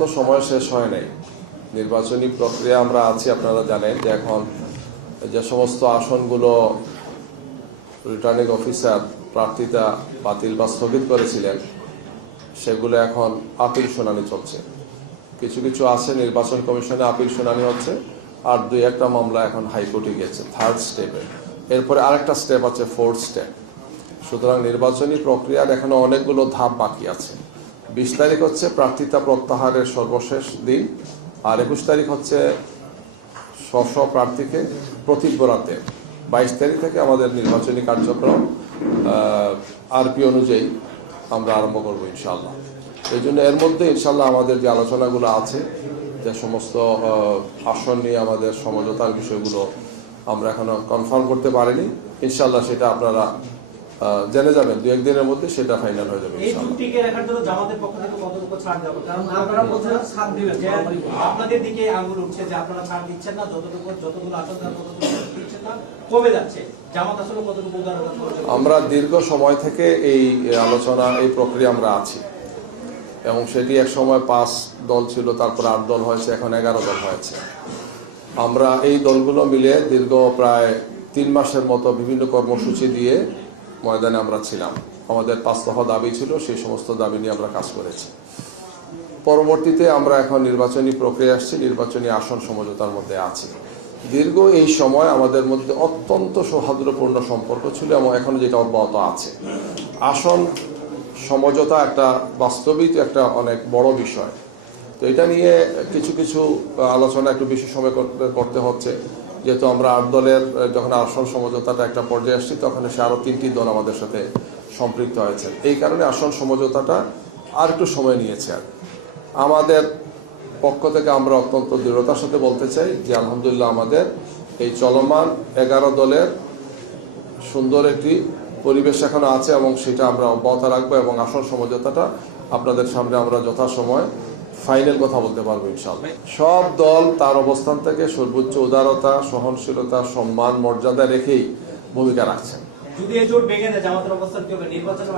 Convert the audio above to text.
তো সময় শেষ হয় নাই। নির্বাচনী প্রক্রিয়া আমরা আছি, আপনারা জানেন যে এখন যে সমস্ত আসনগুলো রিটার্নিং অফিসার প্রার্থিতা বাতিল বা স্থগিত করেছিলেন সেগুলো এখন আপিল শুনানি চলছে। কিছু কিছু আছে নির্বাচন কমিশনে আপিল শুনানি হচ্ছে, আর 2-1টা মামলা এখন হাইকোর্টে গিয়েছে 3rd স্টেপে। এরপরে আরেকটা স্টেপ আছে 4th স্টেপ। সুতরাং নির্বাচনী প্রক্রিয়ার এখনো অনেকগুলো ধাপ বাকি আছে। 20 তারিখ হচ্ছে প্রার্থিতা প্রত্যাহারের সর্বশেষ দিন, আর 21 তারিখ হচ্ছে স্ব প্রার্থীকে প্রতীক বরাদ্দে। 22 তারিখ থেকে আমাদের নির্বাচনী কার্যক্রম আরপি অনুযায়ী আমরা আরম্ভ করবো ইনশাআল্লাহ। এই জন্য এর মধ্যে ইনশাআল্লাহ আমাদের যে আলোচনাগুলো আছে, যে সমস্ত আসন নিয়ে আমাদের সমঝোতার বিষয়গুলো আমরা এখনো কনফার্ম করতে পারিনি, ইনশাআল্লাহ সেটা আপনারা জেনে যাবেন 2-1 দিনের মধ্যে, সেটা ফাইনাল হয়ে যাবে এই চুক্তিকে রাখার জন্য জামাতের পক্ষ থেকে কতটুকু ছাড় দেব? কারণ আপনারা বলছেন ছাড় দিবেন, যে আপনাদের দিকে আঙুল উঠছে যে আপনারা ছাড় দিচ্ছেন না, যতগুলো আসন ততগুলো দিচ্ছেন না, কমে যাচ্ছে। জামাত আসলে কতটুকু উদাহরণ? আমরা দীর্ঘ সময় থেকে এই আলোচনা, এই প্রক্রিয়া আমরা আছি, এবং সেটি এক সময় 5 দল ছিল, তারপর 8 দল হয়েছে, এখন 11 দল হয়েছে। আমরা এই দলগুলো মিলে দীর্ঘ প্রায় 3 মাসের মতো বিভিন্ন কর্মসূচি দিয়ে ময়দানে আমরা ছিলাম। আমাদের 5 দফা দাবি ছিল, সেই সমস্ত দাবি নিয়ে আমরা কাজ করেছি। পরবর্তীতে আমরা এখন নির্বাচনী প্রক্রিয়া আসছি, নির্বাচনী আসন সমঝোতার মধ্যে আছি। দীর্ঘ এই সময় আমাদের মধ্যে অত্যন্ত সৌহার্দ্যপূর্ণ সম্পর্ক ছিল, এবং এখন যেটা অব্যাহত আছে। আসন সমঝোতা একটা বাস্তবিক একটা অনেক বড় বিষয়, তো এটা নিয়ে কিছু কিছু আলোচনা একটু বেশি সময় করতে হচ্ছে, যেহেতু আমরা 8 দলের যখন আসন সমঝোতাটা একটা পর্যায়ে আসছি, তখন সে আরও 3টি দল আমাদের সাথে সম্পৃক্ত হয়েছে। এই কারণে আসন সমঝোতাটা আর একটু সময় নিয়েছে। আর আমাদের পক্ষ থেকে আমরা অত্যন্ত দৃঢ়তার সাথে বলতে চাই যে আলহামদুলিল্লাহ আমাদের এই চলমান 11 দলের সুন্দর একটি পরিবেশ এখনো আছে, এবং সেটা আমরা অব্যাহত রাখবো, এবং আসন সমঝোতাটা আপনাদের সামনে আমরা যথাসময় ফাইনাল কথা বলতে পারবো ইনশাআল্লাহ। সব দল তার অবস্থান থেকে সর্বোচ্চ উদারতা, সহনশীলতা, সম্মান, মর্যাদা রেখেই ভূমিকা রাখছেন। যদি এই জোট ভেঙে দেয়, জামাতের অবস্থান কি হবে? নির্বাচনে